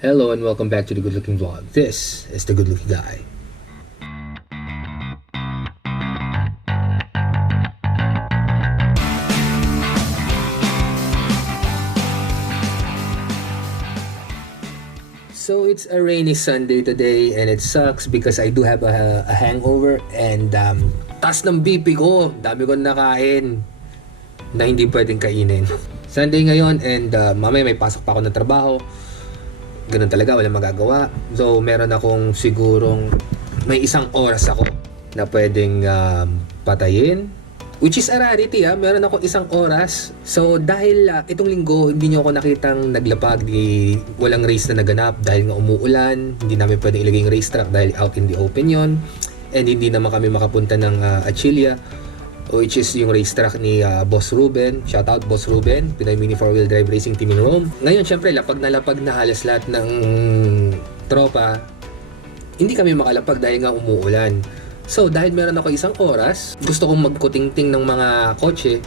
Hello and welcome back to the Good Looking Vlog. This is the Good Looking Guy. So it's a rainy Sunday today and it sucks because I do have a hangover and taas ng BP ko. Dami ko nakain na hindi pwedeng kainin. Sunday ngayon and mamaya may pasok pa ako ng trabaho. Ganun talaga, walang magagawa. So, meron akong sigurong may isang oras ako na pwedeng patayin. Which is a rarity meron akong isang oras. So, dahil itong linggo, hindi nyo ako nakitang naglapag. Walang race na naganap dahil nga umuulan. Hindi namin pwedeng ilagay yung racetrack dahil out in the open yon. And hindi naman kami makapunta ng Achilia, which is yung racetrack ni Boss Ruben. Shoutout Boss Ruben, Pinoy Mini 4-Wheel Drive Racing Team in Rome. Ngayon, syempre, lapag na halos lahat ng tropa. Hindi kami makalapag dahil nga umuulan. So, dahil meron ako isang oras, gusto kong magkutingting ng mga kotse.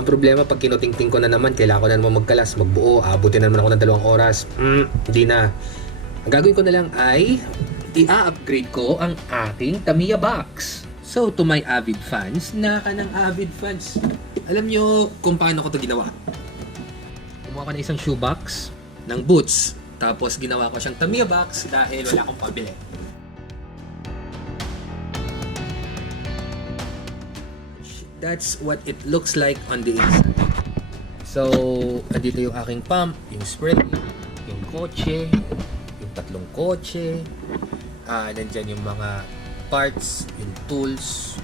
Ang problema, pag kinutingting ko na naman, kailangan ko na naman magkalas, magbuo. Abutin na naman ako ng 2 oras. Hindi na. Ang gagawin ko na lang ay i-upgrade ko ang ating Tamiya box. So, to my avid fans, avid fans, alam nyo kung paano ko ito ginawa. Kumuha ko na isang shoebox ng boots. Tapos, ginawa ko siyang Tamiya box dahil wala akong pabili. That's what it looks like on the inside. So, andito yung aking pump, yung spray, yung kotse, yung 3 kotse, nandyan yung mga parts, yung tools.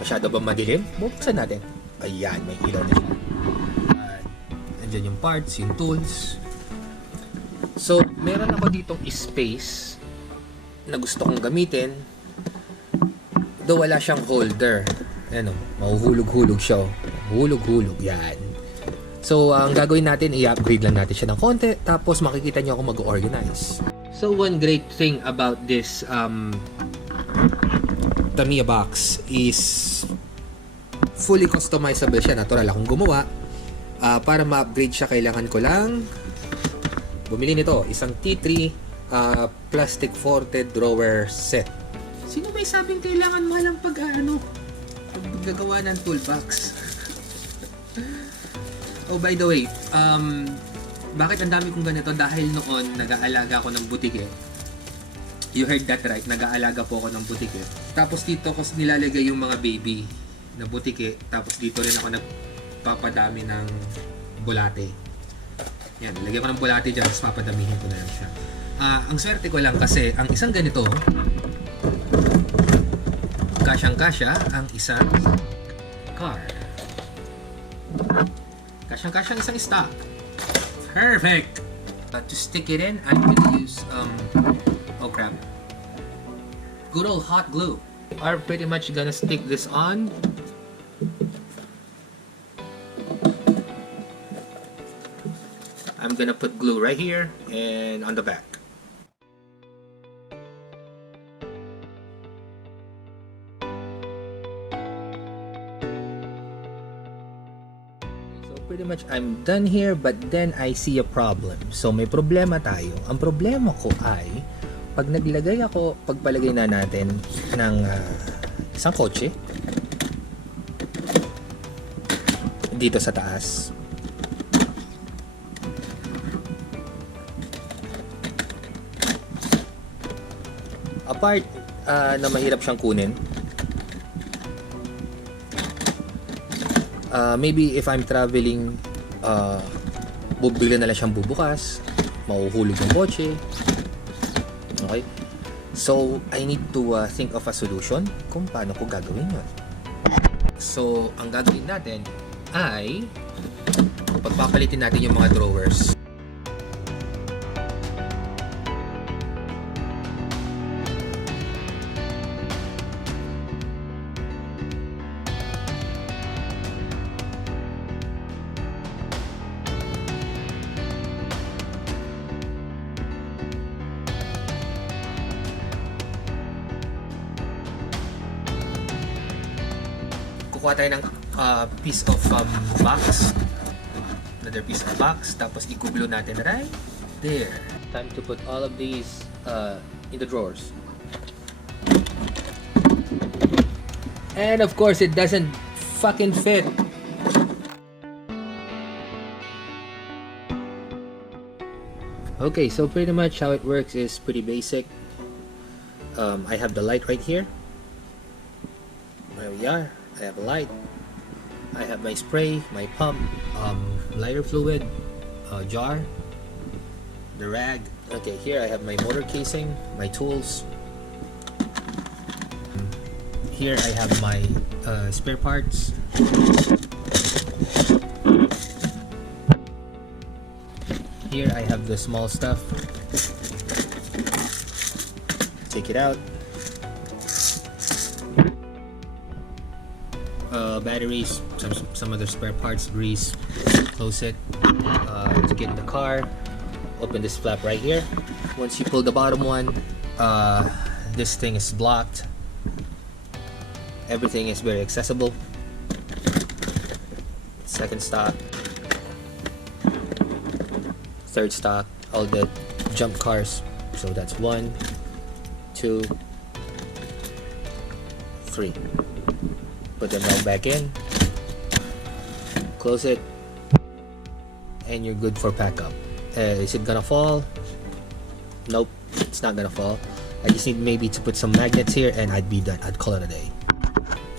Masyado ba madilim? Buksan natin. Ayan, may ilaw na siya. Nandyan yung parts, yung tools. So, meron ako ditong space na gusto kong gamitin. Though wala siyang holder. Ano, mahuhulog-hulog siya. Hulog-hulog, yan. So, ang gagawin natin, i-upgrade lang natin siya ng konti. Tapos, makikita nyo ako mag-organize. So, one great thing about this Tamiya box is fully customizable siya. Natural akong gumawa. Para ma-upgrade siya, kailangan ko lang bumili nito. Isang T3 plastic forte drawer set. Sino may sabing kailangan mo lang paggagawa ng toolbox? Oh, by the way, bakit ang dami kong ganito? Dahil noon, nag-aalaga ako ng butike. You heard that right, nag-aalaga po ako ng butike. Tapos dito ko nilalagay yung mga baby na butike. Tapos dito rin ako nagpapadami ng bulate. Yan, lagyan ko ng bulate dyan, tapos papadamihin ko na lang siya. Ang swerte ko lang kasi, ang isang ganito, kasyang-kasya ang isang car. Kasyang-kasya ang isang stock. Perfect! To stick it in, I'm gonna use oh crap, good old hot glue. Are pretty much gonna stick this on. I'm gonna put glue right here and on the back. Pretty much I'm done here, but then I see a problem. So may problema tayo. Ang problema ko ay pag pagpalagay na natin ng isang kotse dito sa taas. A part na mahirap siyang kunin. Maybe if I'm traveling, bigla na lang siyang bubukas, mahuhulog yung kotse. Okay? So, I need to think of a solution kung paano ko gagawin yun. So, ang gagawin natin ay pagpapalitin natin yung mga drawers. Kukuha tayo ng piece of box, another piece of box, tapos i-glue natin right there. Time to put all of these in the drawers. And of course it doesn't fucking fit. Okay, so pretty much how it works is pretty basic. I have the light right here. There we are. I have a light. I have my spray, my pump, lighter fluid, jar, the rag. Okay, here I have my motor casing, my tools. Here I have my spare parts. Here I have the small stuff. Take it out. Batteries, some other spare parts, grease. Close it. To get in the car, open this flap right here. Once you pull the bottom one, this thing is blocked. Everything is very accessible. Second stock, third stock, all the jump cars. So that's 1, 2, 3. Put them all back in, close it, and you're good for pack up. Is it gonna fall? Nope, it's not gonna fall. I just need maybe to put some magnets here and I'd be done. I'd call it a day.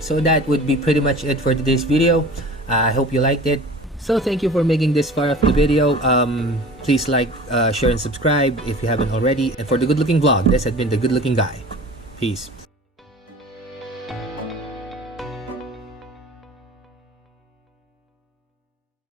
So that would be pretty much it for today's video. I hope you liked it. So thank you for making this far of the video. Please like, share, and subscribe if you haven't already. And for the good looking vlog, this has been the good looking guy. Peace.